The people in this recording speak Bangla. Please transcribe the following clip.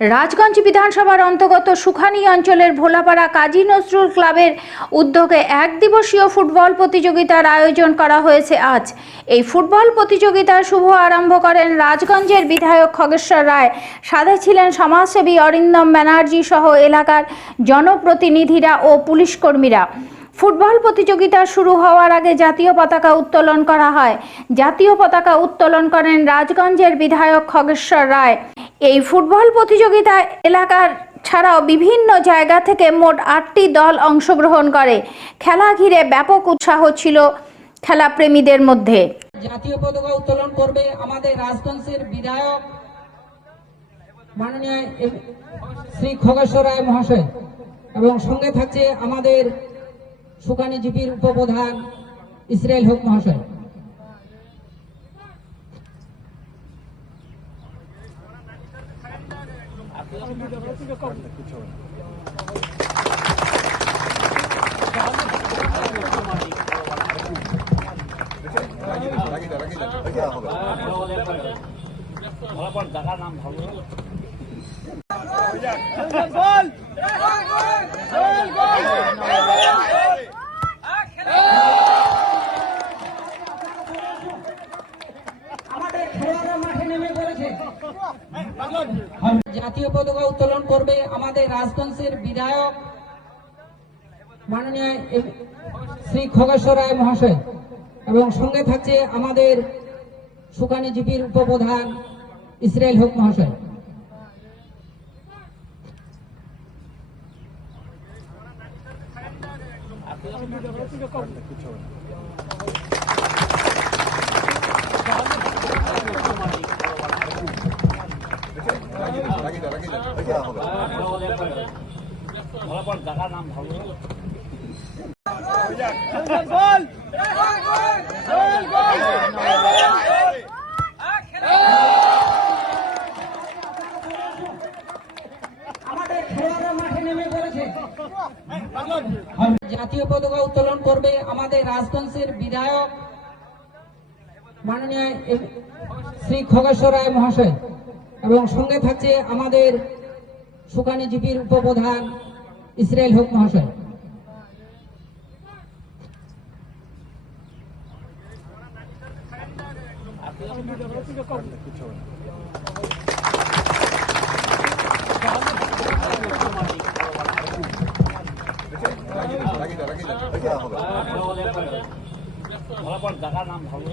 রাজগঞ্জ বিধানসভার অন্তর্গত সুখানী অঞ্চলের ভোলাপাড়া কাজী নজরুল ক্লাবের উদ্যোগে এক দিবসীয় ফুটবল প্রতিযোগিতার আয়োজন করা হয়েছে আজ। এই ফুটবল প্রতিযোগিতার শুভ আরম্ভ করেন রাজগঞ্জের বিধায়ক খগেশ্বর রায়। সাথে ছিলেন সমাজসেবী অরিন্দম ব্যানার্জি সহ এলাকার জনপ্রতিনিধিরা ও পুলিশ কর্মীরা ফুটবল প্রতিযোগিতা শুরু হওয়ার আগে জাতীয় পতাকা উত্তোলন করা হয়। জাতীয় পতাকা উত্তোলন করেন রাজগঞ্জের বিধায়ক খগেশ্বর রায়। এই ফুটবল প্রতিযোগিতা এলাকার ছাড়াও বিভিন্ন জায়গা থেকে মোট আটটি দল অংশগ্রহণ করে। খেলা ঘিরে ব্যাপক উৎসাহ ছিল খেলাপ্রেমীদের মধ্যে। জাতীয় পতাকা উত্তোলন করবে আমাদের রাজগঞ্জের বিধায়ক মাননীয় শ্রী খগেশ্বর রায় মহাশয় এবং সঙ্গে থাকছে আমাদের সুকানি জিপির উপপ্রধান ইসরায়েল হক মহাশয়। আমাদের জাতীয় পতাকা উত্তোলন করবে আমাদের রাজগঞ্জের বিধায়ক মাননীয় শ্রী খগেশ্বর রায় মহাশয়। এবং সঙ্গে থাকছে আমাদের সুকানি জিপির উপপ্রধান ইসরায়েল হক মহাশয়। আমাদের জাতীয় পতাকা উত্তোলন করবে আমাদের রাজগঞ্জের বিধায়ক মাননীয় শ্রী খগেশ্বর রায় মহাশয়। এবং সঙ্গে থাকছে আমাদের সুকানি জিপির উপপ্রধান ইসরায়েল হক মহাশয়। জায়গার নাম ভালো।